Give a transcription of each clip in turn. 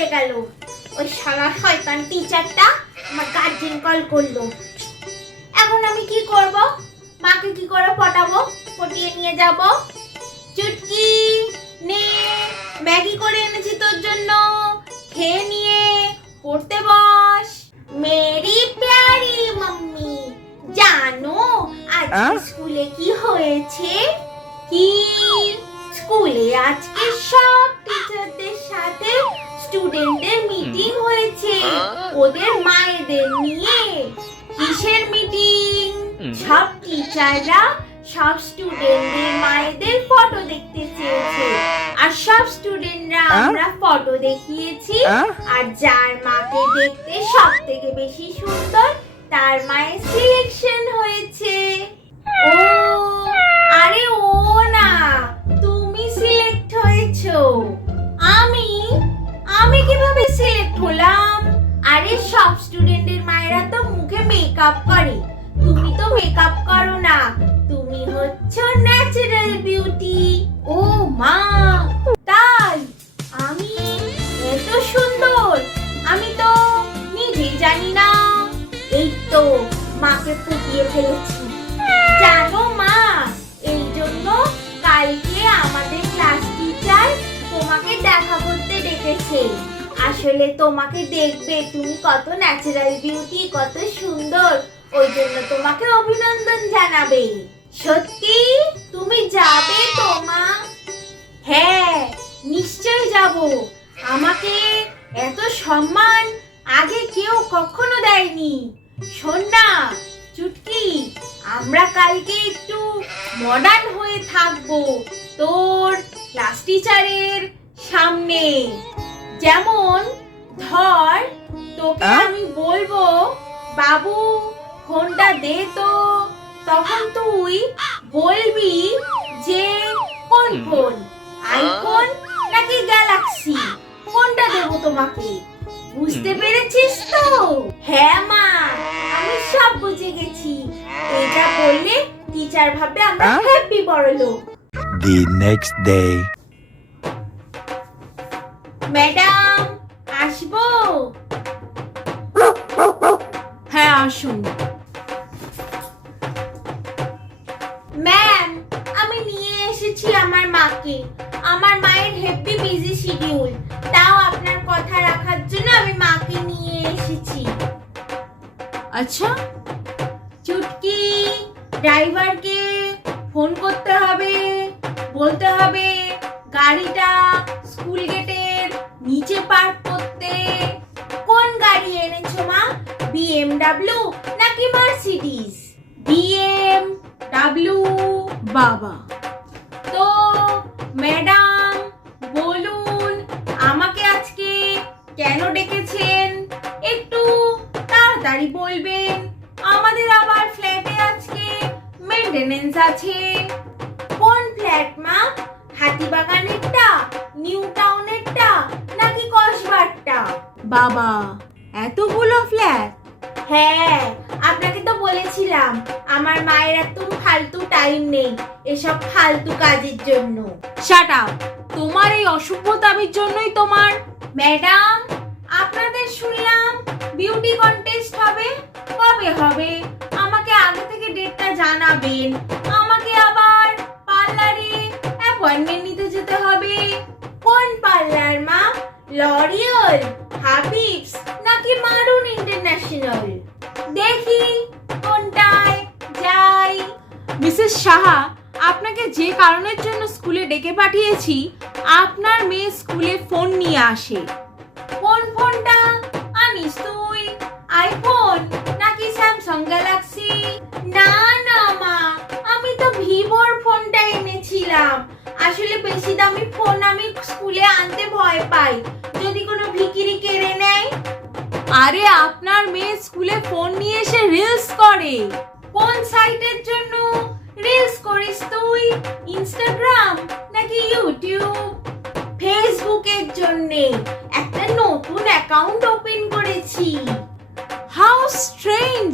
হয়ে গেল। ওই শালা শয়তান টিচারটা আমার গার্জেন কল করলো। এখন আমি কি করব? মাকে কি করে পটাবো? পটিয়ে নিয়ে যাব। চুটকি নে, ম্যাগি করে এনেছি তোর জন্য, খেয়ে নিয়ে পড়তে বস। মেরি প্যারি মাম্মি, জানো আজ স্কুলে কি হয়েছে? কি? স্কুলে আজকে সব টিচারদের সাথে স্টুডেন্টদের মিটিং হয়েছে, ওদের মায়েদের নিয়ে। কিসের মিটিং? সব টিচাররা সব স্টুডেন্টদের মায়েদের ফটো দেখতে চেয়েছে, আর সব স্টুডেন্টরা আমরা ফটো দেখিয়েছি, আর যার মাকে দেখতে সব থেকে বেশি সুন্দর তার মায়ের সিলেকশন হয়েছে। ও আরে ও না, তুমি সিলেক্ট হয়েছো। আমি কিভাবে সিলেক্ট হলাম? আরে সব স্টুডেন্টের মায়েরা তো মুখে মেকআপ করে, তুমি তো মেকআপ করো না, তুমি হচ্ছে ন্যাচারাল বিউটি। ও মা, তাই? আমি এত সুন্দর? আমি তো নিজেই জানি না। এই তো মাকে ফুটিয়ে ফেলেছি। জানো মা, এই জন্য কালকে আমাদের ক্লাস টিচার তোমাকে দেখা করতে ডেকেছে। আসলে তোমাকে দেখবে তুমি কত ন্যাচারাল বিউটি, কত সুন্দর, ওই জন্য তোমাকে অভিনন্দন জানাবে। সত্যি তুমি যাবে তো মা? হ্যাঁ নিশ্চয় যাব। আমাকে এত সম্মান আগে কেউ কখনো দেয়নি। শোন না চুটকি, আমরা কালকে একটু মডার্ন হয়ে থাকবো তোর ক্লাস টিচারের সামনে। যেমন ধর, তোকে আমি বলবো বাবু ফোনটা দে তো, তখন তুই বলবি যে কোন ফোন, আইফোন নাকি গ্যালাক্সি, কোনটা দেবো তোমাকে। বুঝতে পেরেছিস তো? হ্যাঁ মা, আমি সব বুঝে গেছি। এটা বললে টিচার ভাববে আমরা হ্যাপি বড়লোক। The next day. ম্যাডাম আসবো? হ্যাঁ আসুন। ম্যাম, আমি নিয়ে এসেছি আমার মাকে। আমার মায়ের হেভি বিজি শিডিউল, তাও আপনার কথা রাখার জন্য আমি মাকে নিয়ে এসেছি। আচ্ছা, চুটকি, ড্রাইভারকে ফোন করতে হবে, বলতে হবে গাড়িটা স্কুল গেটের নিচে পার্ক করতে। কোন গাড়ি এনেছো মা? বিএমডব্লিউ নাকি মার্সিডিজ? বিএমডব্লিউ। বাবা। তো ম্যাডাম বলুন আমাকে আজকে কেন ডেকেছেন? একটু তাড়াতাড়ি বলবেন, আমাদের আবার ফ্ল্যাটে আজকে মেইনটেনেন্স আছে। কোন ফ্ল্যাট মা? হাতিবাগানেরটা, নিউ টাউনেরটা নাকি কসবারটা? বাবা, এতগুলো ফ্ল্যাট? হ্যাঁ, আপনাকে তো বলেছিলাম আমার মায়ের একদম ফালতু টাইম নেই এসব ফালতু কাজের জন্য। Shut up! তোমার এই অসভ্যতামির জন্যই তোমার। ম্যাডাম, আপনাদের শুনলাম বিউটি কন্টেস্ট হবে, কবে হবে? আমাকে আগে থেকে ডেটটা জানাবেন। আমাকে আবার পার্লারে অ্যাপয়েন্টমেন্ট নিতে যেতে হবে। কোন পার্লার মা? লরিয়াল, হাবিবস নাকি মারুন ইন্টারন্যাশনাল? দেখি কোনটায় যাই। মিসেস সাহা, আপনাকে যে কারণের জন্য স্কুলে ডেকে পাঠিয়েছি, আপনার মেয়ে স্কুলে ফোন নিয়ে আসে। কোন ফোনটা আনিস তুই? আইফোন নাকি স্যামসাং গ্যালাক্সি? না না মা, আমি তো ভিভোর ফোনটা এনেছিলাম। আসলে বেশি দামি ফোন আমি স্কুলে আনতে ভয় পাই, যদি কোনো ভিখিরি কেড়ে নেয়। আরে আপনার মেয়ে স্কুলে ফোন নিয়ে এসে রিলস করে। কোন সাইটের জন্য রিলস করিস তুই? ইনস্টাগ্রাম নাকি ইউটিউব? ফেসবুকের জন্য একটা নতুন অ্যাকাউন্ট ওপেন করেছি। How strange!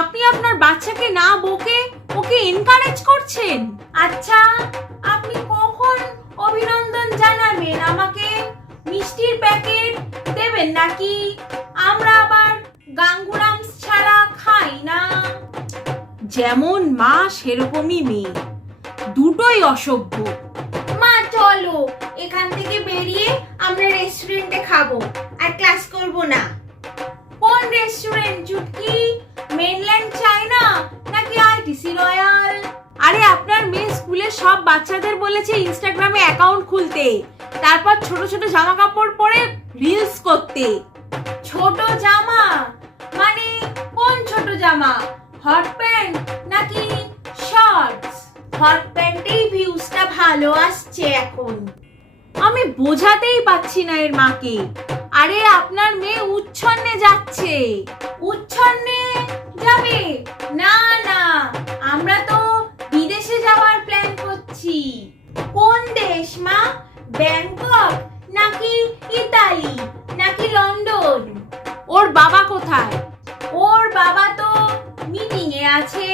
আপনি আপনার বাচ্চাকে না বকে ওকে এনকারেজ করছেন। আচ্ছা, আপনি কখন অভিনন্দন জানাবেন আমাকে? মিষ্টির প্যাকেট যাবেন নাকি? আমরা আবার গাঙ্গুরামস ছাড়া খাই না। যেমন মা সেরকমই মেয়ে, দুটোই অসভ্য। মা চলো, এখান থেকে বেরিয়ে আমরা রেস্টুরেন্টে খাবো, আর ক্লাস করব না। কোন রেস্টুরেন্ট চুটকি? মেনল্যান্ড চায়না নাকি আইটিসি রয়্যাল? আরে আপনার মেয়ে স্কুলে সব বাচ্চাদের বলেছে ইনস্টাগ্রামে অ্যাকাউন্ট খুলতে, তারপর ছোট ছোট জামা কাপড় পরে রিলস করতে। ছোট জামা মানে কোন ছোট জামা? হট প্যান্ট নাকি শর্টস? হট প্যান্টেই ভিউজটা ভালো আসছে এখন। আমি বোঝাতেই পাচ্ছি না এর মাকে। আরে আপনার মেয়ে উচ্ছন্নে যাচ্ছে। উচ্ছন্নে যাবে? না না, আমরা তো বিদেশে যাওয়ার প্ল্যান করছি। কোন দেশ মা? ব্যাংকক নাকি ইতালি নাকি লন্ডন? ওর বাবা কোথায়? ওর বাবা তো মিটিং এ আছে।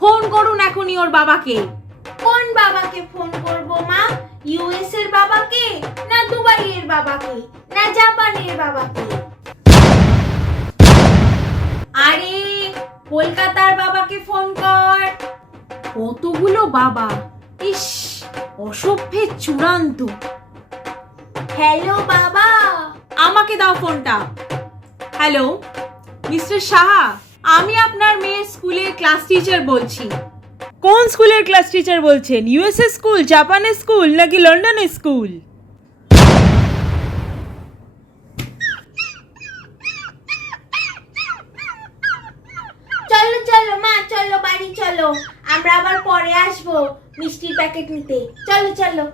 ফোন করুন এখনই ওর বাবাকে। কোন বাবাকে ফোন করব মা? ইউএস এর বাবাকে, না দুবাইয়ের বাবাকে, না জাপানের বাবাকে? আরে কলকাতার বাবাকে ফোন কর। কতগুলো বাবা, ইস অসভ্যের চূড়ান্ত। হ্যালো বাবা। আমাকে দাও ফোনটা। হ্যালো মিস্টার সাহা, আমি আপনার মেয়ের স্কুলের ক্লাস টিচার বলছি। কোন স্কুলের ক্লাস টিচার বলছেন? ইউএসএ স্কুল, জাপানের স্কুল নাকি লন্ডনের স্কুল? চলো চলো মা, চলো বাড়ি চলো, আমরা আবার পরে আসবো মিষ্টির প্যাকেট নিতে। চলো চলো।